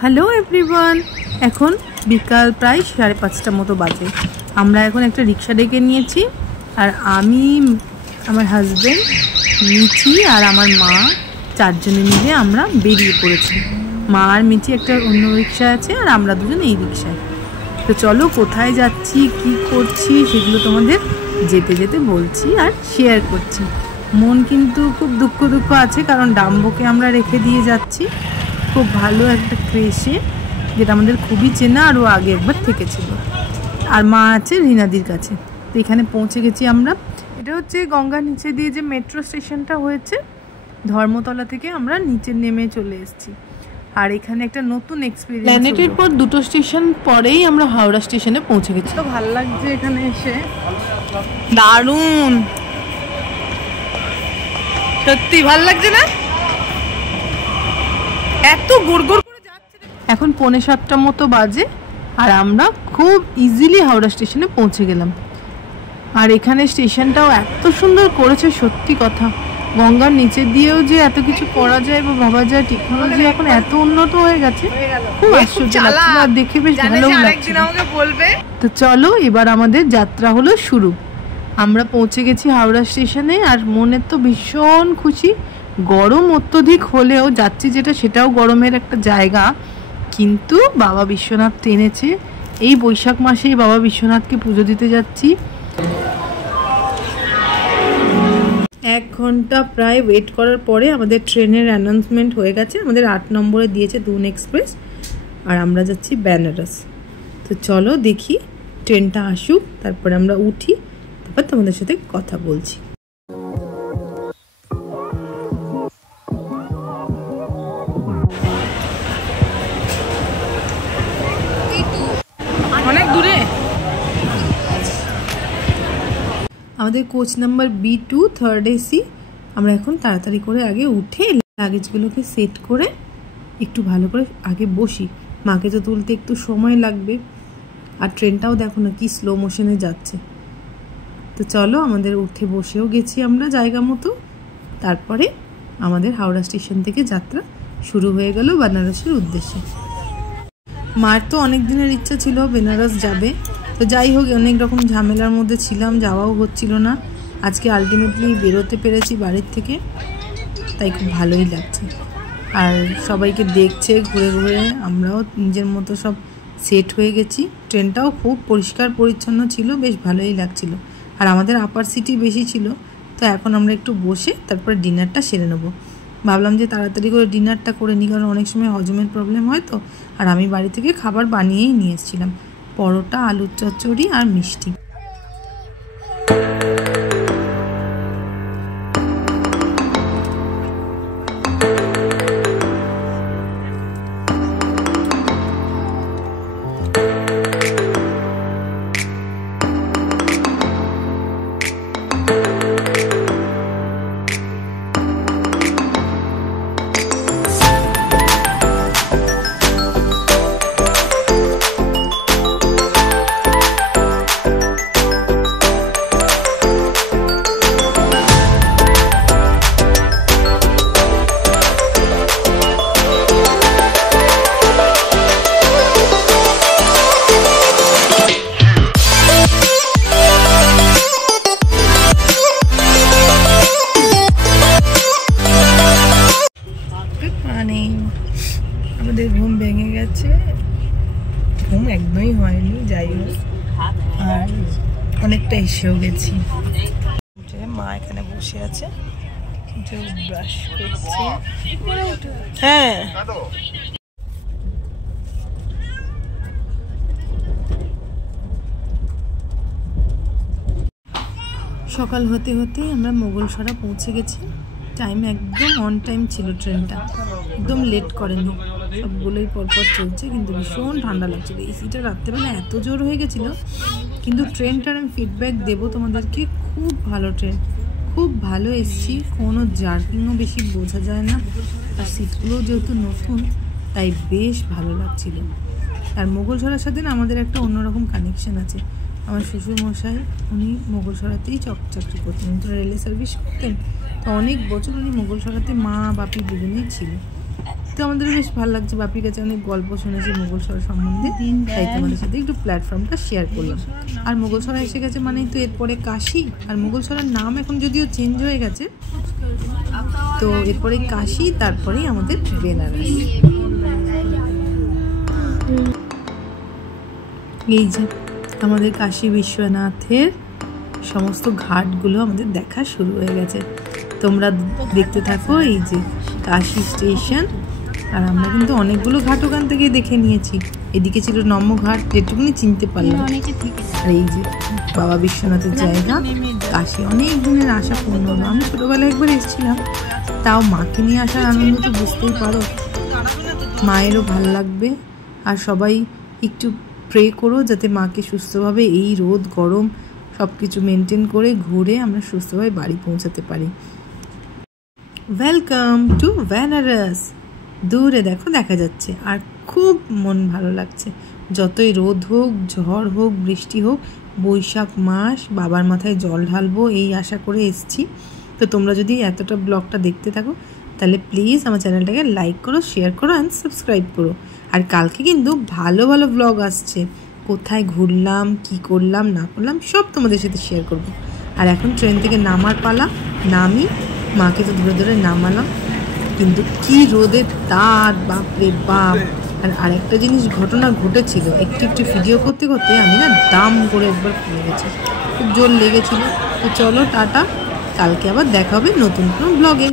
Hello everyone, এখন বিকাল প্রায় 5:30টার মতো বাজে। আমরা এখন একটা রিক্সা ডেকে নিয়েছি, আর আমি, আমার হাজব্যান্ড, মিঠি আর আমার মা, চারজনে মিলে আমরা বেরিয়ে পড়েছি। মা আর মিঠি একটা অন্য রিক্সা আছে, আর আমরা দুজন এই রিক্সায়। তো চলো কোথায় যাচ্ছি, কি করছি সেগুলো তোমাদের যেতে যেতে বলছি আর শেয়ার করছি। মন কিন্তু খুব দুঃখ আছে, কারণ ডাম্বোকে আমরা রেখে দিয়ে যাচ্ছি খুব ভালো একটা ক্রেশে, যেটা আমাদের খুবই চেনা, আর ও আগে একবার থেকেছিল। আর মা আছে রিনাদির কাছে। তো এখানে পৌঁছে গেছি আমরা। এটা হচ্ছে গঙ্গার নিচে দিয়ে যে মেট্রো স্টেশনটা হয়েছে, ধর্মতলা থেকে আমরা নিচে নেমে চলে এসেছি। আর এখানে একটা নতুন এক্সপিরিয়েন্স। প্ল্যানেটের পর দুটো স্টেশন পরেই আমরা হাওড়া স্টেশনে পৌঁছে গেছি। তো ভালো লাগছে এখানে এসে, দারুণ, সত্যি ভালো লাগছে না? এত গোড়গোড় করে যাচ্ছে। এখন 6:45 মতো বাজে, আর আমরা খুব ইজিলি হাওড়া স্টেশনে পৌঁছে গেলাম। আর এখানে স্টেশনটাও এত সুন্দর করেছে, সত্যি কথা। গঙ্গার নিচে দিয়েও যে এত কিছু করা যায় বা ভাবা যায়, টেকনোলজি এখন এত উন্নত হয়ে গেছে, খুব আশ্চর্য লাগছে, আর দেখে বেশ ভালো লাগছে। তো চলো এবার আমাদের যাত্রা হলো শুরু। আমরা পৌঁছে গেছি হাওড়া স্টেশনে, আর মনে তো ভীষণ খুশি। গরম অত্যধিক হলেও যাচ্ছি যেটা, সেটাও গরমের একটা জায়গা, কিন্তু বাবা বিশ্বনাথ টেনেছে। এই বৈশাখ মাসে বাবা বিশ্বনাথকে পুজো দিতে যাচ্ছি। 1 ঘন্টা প্রায় ওয়েট করার পরে আমাদের ট্রেনের অ্যানাউন্সমেন্ট হয়ে গেছে। আমাদের 8 নম্বরে দিয়েছে দুন এক্সপ্রেস, আর আমরা যাচ্ছি বেনারস। তো চলো দেখি ট্রেনটা আসুক, তারপরে আমরা উঠি, তারপর তোমাদের সাথে কথা বলছি। অনেক দূরে। আমাদের coach number B2 3rd AC। আমরা এখন তাড়াতাড়ি করে আগে উঠে লাগেজগুলোকে সেট করে একটু ভালো করে আগে বসি। মাকে তো তুলতে একটু সময় লাগবে, আর ট্রেনটাও দেখো না কি স্লো মোশনে যাচ্ছে। তো চলো, আমাদের উঠে বসেও গেছি আমরা জায়গা মতো। তারপরে আমাদের হাওড়া স্টেশন থেকে যাত্রা শুরু হয়ে গেল বেনারসের উদ্দেশ্যে। মার তো অনেক দিনের ইচ্ছা ছিল বেনারস যাবে, তো যাই হোক, অনেক রকম ঝামেলার মধ্যে ছিলাম, যাওয়াও হচ্ছিল না। আজকে আলটিমেটলি বেরোতে পেরেছি বাড়ির থেকে, তাই খুব ভালোই লাগছে। আর সবাইকে দেখছে ঘুরে ঘুরে, আমরাও নিজের মতো সব সেট হয়ে গেছি। ট্রেনটাও খুব পরিষ্কার পরিচ্ছন্ন ছিল, বেশ ভালোই লাগছিল। আর আমাদের আপার সিটি বেশি ছিল। তো এখন আমরা একটু বসে তারপরে ডিনারটা সেরে নেবো। ভাবলাম যে তাড়াতাড়ি করে ডিনারটা করে নিই, কারণ অনেক সময় হজমের প্রবলেম হয় তো। আর আমি বাড়ি থেকে খাবার বানিয়েই নিয়ে এসেছিলাম, পরোটা, আলুর চচ্চড়ি আর মিষ্টি। আমাদের ঘুম ভেঙে গেছে, ঘুম একদমই হয়নি, যাই হোক, আর অনেকটা এসেও গেছি। মা এখানে বসে আছে, ব্রাশ করছে। হ্যাঁ, সকাল হতে হতেই আমরা মোগলসরা পৌঁছে গেছি। টাইম একদম অন টাইম ছিল, ট্রেনটা একদম লেট করেনি। সবগুলোই পরপর চলছে, কিন্তু ভীষণ ঠান্ডা লাগছিল। এসিটা রাত্রেবেলা এত জোর হয়ে গেছিলো, কিন্তু ট্রেনটার আমি ফিডব্যাক দেবো তোমাদেরকে, খুব ভালো ট্রেন, খুব ভালো এসছি। কোনো জার্কিংও বেশি বোঝা যায় না, আর সিটগুলোও যেহেতু নতুন, তাই বেশ ভালো লাগছিল। আর মোগলসরার সাথে না আমাদের একটা অন্যরকম কানেকশান আছে। আমার শ্বশুরমশাই, উনি মোগলসরাতেই চাকরি করতেন, উনি তো রেলে সার্ভিস করতেন। তো অনেক বছর উনি মোগলসরাতে মা বাপি দুজনেই ছিল। ঘুরতে আমাদের বেশ ভালো লাগছে। বাপির কাছে অনেক গল্প শুনেছি মুঘলসরা সম্বন্ধে, তাই তোমাদের সাথে একটু প্ল্যাটফর্মটা শেয়ার করলাম। আর মুঘলসরা এসে গেছে মানেই তো এরপরে কাশি। আর মুঘলসরার নাম এখন যদিও চেঞ্জ হয়ে গেছে, তো এরপরে কাশি, তারপরেই আমাদের বেনারস। এই যে আমাদের কাশী বিশ্বনাথের সমস্ত ঘাটগুলো আমাদের দেখা শুরু হয়ে গেছে। তোমরা দেখতে থাকো। এই যে কাশী স্টেশন, আর আমরা কিন্তু অনেকগুলো ঘাট ওখান থেকে দেখে নিয়েছি। এদিকে ছিল নমঘাট, যেটুকুনি চিনতে পারলাম। আর এই যে বাবা বিশ্বনাথের জায়গা, কাশী অনেক দিনের আশা পূর্ণ হলো। আমি ছোটোবেলায় একবার এসেছিলাম, তাও মাকে নিয়ে আসার আনন্দ তো বুঝতেই পারো। মায়েরও ভাল লাগবে। আর সবাই একটু প্রে করো যাতে মাকে সুস্থভাবে এই রোদ গরম সব কিছু মেনটেন করে ঘুরে আমরা সুস্থভাবে বাড়ি পৌঁছাতে পারি। Welcome to Banaras. দূরে দেখো দেখা যাচ্ছে, আর খুব মন ভালো লাগছে। যতই রোদ হোক, ঝড় হোক, বৃষ্টি হোক, বৈশাখ মাস, বাবার মাথায় জল ঢালবো এই আশা করে এসছি। তো তোমরা যদি এতটা ব্লগটা দেখতে থাকো তাহলে প্লিজ আমার চ্যানেলটাকে লাইক করো, শেয়ার করো অ্যান্ড সাবস্ক্রাইব করো। আর কালকে কিন্তু ভালো ভালো ব্লগ আসছে, কোথায় ঘুরলাম, কি করলাম না করলাম সব তোমাদের সাথে শেয়ার করব। আর এখন ট্রেন থেকে নামার পালা। নামি, মাকে তো ধরে ধরে নামালাম, কিন্তু কি রোদের তার, বাপরে বাপ। আর আরেকটা জিনিস ঘটনা ঘটেছিল, একটু একটু ভিডিও করতে করতে আমি না দাম করে একবার পড়ে গেছি, খুব জোর লেগেছিল। তো চলো টাটা, কালকে আবার দেখা হবে নতুন কোনো ব্লগে।